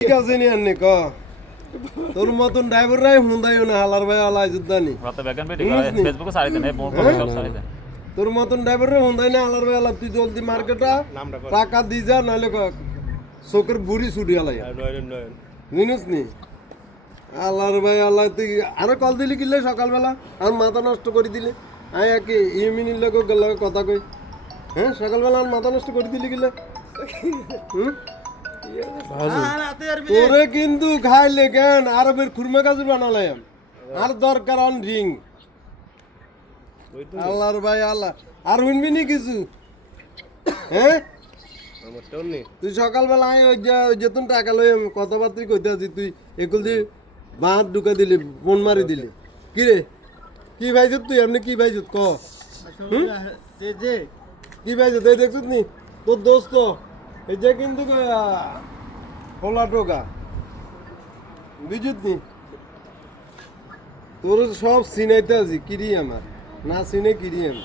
ঠিক আছে নি আন্নে ক তোর মতন ড্রাইভাররাই হুন্দাইও না হালার ভাই আলাই জুদ্দানি রাতে বেগান বেটি ফেসবুকে সারি দেন ফোন সব সারি দেন তোর মতন ড্রাইভাররা হুন্দাই না হালার ভাই আলা তুই জলদি মার্কেটা টাকা দি যা নাহলে চোখের বুড়ি ছুটি আলাই জিনিস নি আল্লাহর ভাই আল্লাহ তুই আরো কল দিলি কিলে সকালবেলা আর মাথা নষ্ট করে দিলে আয় একে ইমিনির লোক গেল কথা কই হ্যাঁ সকালবেলা আর মাথা নষ্ট করে দিলি কিলে হুম তোরে কিন্তু খাইলে কেন আরবের খুরমা কাজু বানালাম আর দরকার অন রিং আল্লাহর ভাই আল্লাহ আর শুনবি নি কিছু হ্যাঁ তুই সকালবেলা আয় ওই যে তুই টাকা লই কথাবার্তা কইতে আছি তুই এগুল দিয়ে বাঁধ ঢুকা দিলি ফোন মারি দিলি কি রে কি ভাইছত তুই এমনি কি ভাইছত ক কি ভাইছত এই দেখছত নি তোর দোস্ত এই যে কিন্তু খোলা টোকা বুঝুত নি তোর সব চিনাইতে আছি কিরি আমার না চিনে কিরি আমি